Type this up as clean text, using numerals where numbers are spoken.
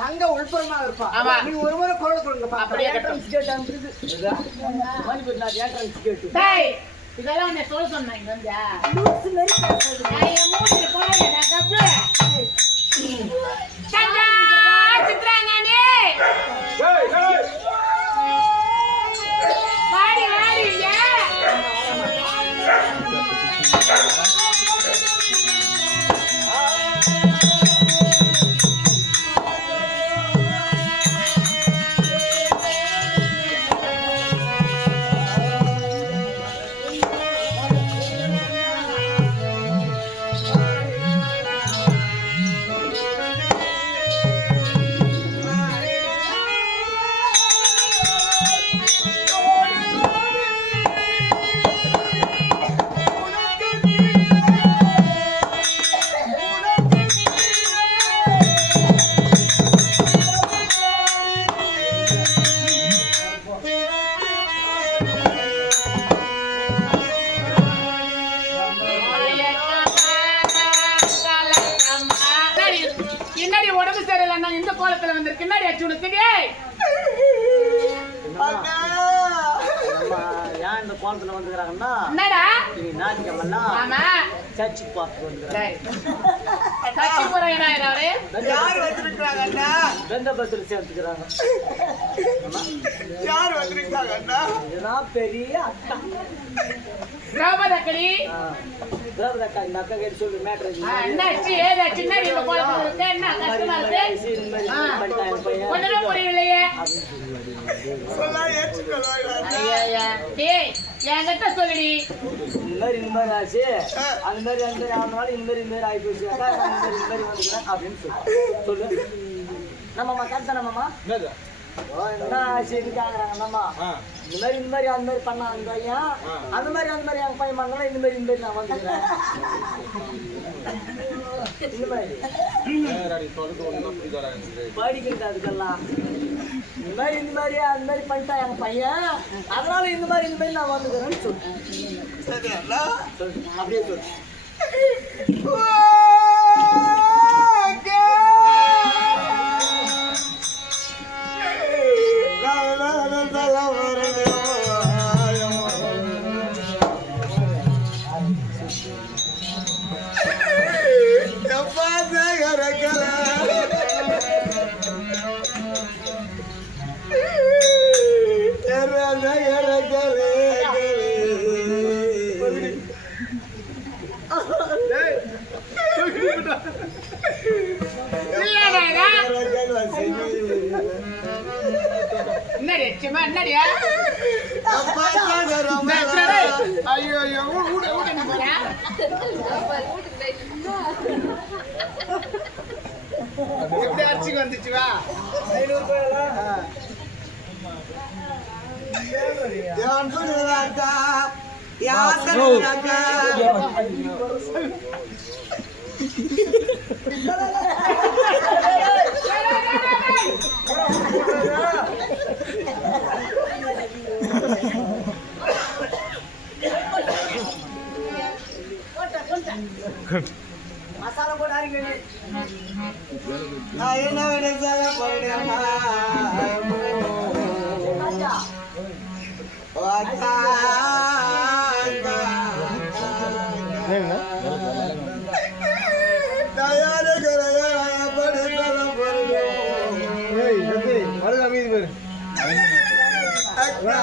தங்க உள்புறமா இருப்பா. நீ ஒரு முறை குரல் கொடுங்கப்பா. இதெல்லாம் என்ன சொல்ல சொன்னாங்க இந்த கோலத்துல வந்திருக்கு என்னடி ஆச்சு உனக்கு? ஏன் இந்த கோலத்துல வந்துக்கிறாங்கன்னா என்னடா ஞாயிற்றுக்கிழமை ஆமா சர்ச்சுக்கு பார்த்து வந்துக்கிறாங்க. சர்ச்சு போறாங்க யார் வந்திருக்கிறாங்கன்னா வெந்த பஸ்ல சேர்த்துக்கிறாங்க. யார் வந்திருக்காங்கன்னா இதுதான் பெரிய அக்கா திரௌபதி அக்கடி. திரௌபதி அக்கா இந்த அக்கா கேட்டு சொல்லு மேட்டர் என்னாச்சு ஏதாச்சு என்ன இந்த கோலத்துல இருக்கு? என்ன கஷ்டமா இருக்கு? ஒண்ணுமே புரியலையே. என்கிட்ட சொல்லுடி. இந்த மாதிரி ஆச்சு அந்த மாதிரி ஆனால இந்த மாதிரி ஆகி போச்சு இந்த மாதிரி வந்துக்கிறேன் அப்படின்னு சொல்லு. நம்மம்மா கரெக்டா நம்மம்மா என்ன ஆச்சு இருக்காங்கிறாங்க நம்மா இந்த மாதிரி அந்த மாதிரி பண்ண அந்த பையன் அந்த மாதிரி எங்க பையன் பண்ணா இந்த மாதிரி நான் வந்துக்கிறேன். இந்த மாதிரி படிக்கிறது அதுக்கெல்லாம் இந்த மாதிரி அந்த மாதிரி பண்ணிட்டா எங்க பையன் அதனால இந்த மாதிரி நான் வந்துக்கிறேன்னு சொல்லு. அப்படியே சொல்லு. என்னடியா ஐயோ எப்படி அரிசிக்கு வந்துச்சு வா 500 மசாலா போடாதீங்க. நான் என்ன வேணால போடுறேன். வாடா தயார கரையா படுதல போடுறேன். ஏய் ரவி வரல மீதி பேர். அக்கா